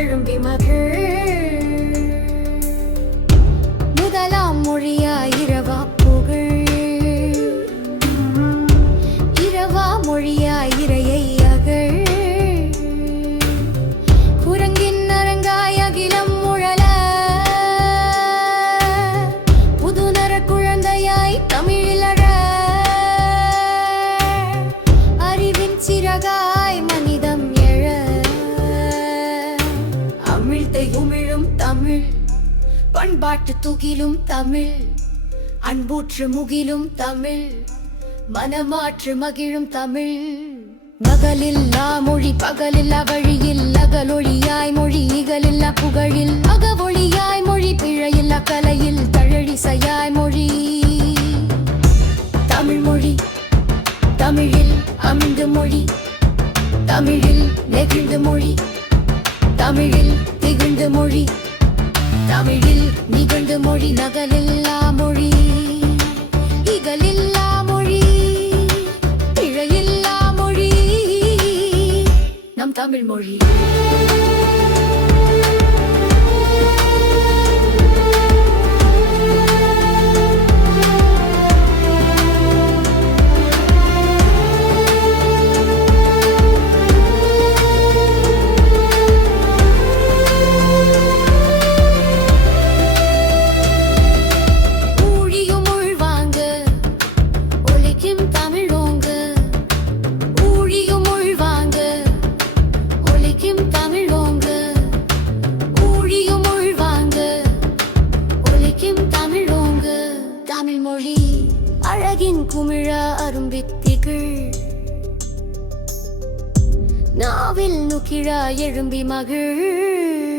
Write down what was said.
எழும்பி மகிழ். முதலாம் மொழியாய் இரவா புகழ், இரவா மொழியாய் இறையை அகழ். குரங்கின் அரங்காய் அகிலம் முழல, புதுநர குழந்தையாய் தமிழில் அழ. அறிவின் சிறகாய் மனிதம் எழ, அமிழ்தை உமிழும் தமிழ், பண்பாட்டு துகிலும் தமிழ், அன்பூற்று முகிலும் தமிழ், மனமாற்று மகிழும் தமிழ். நகலில்லா மொழி பகலில்லா வழியில், அகலொழியாய் மொழி இகலில்லா புகழில், அகவொழியாய் மொழி பிழையில்லா கலையில், தழழிசையாய் மொழி தமிழ் மொழி. தமிழில் அமிழ்ந்து மொழி, தமிழில் நெகிழ்ந்து மொழி, தமிழில் திகழ்ந்து மொழி, தமிழில் நிகழ்ந்து மொழி. நகலில்லா மொழி இகலில்லா மொழி பிழையில்லா மொழி நம் தமிழ் மொழி. தமிழ் மொழி அழகின் குமிழ அரும்பித்திகள், நாவில் நுக்கிழ எழும்பி மகிழ்.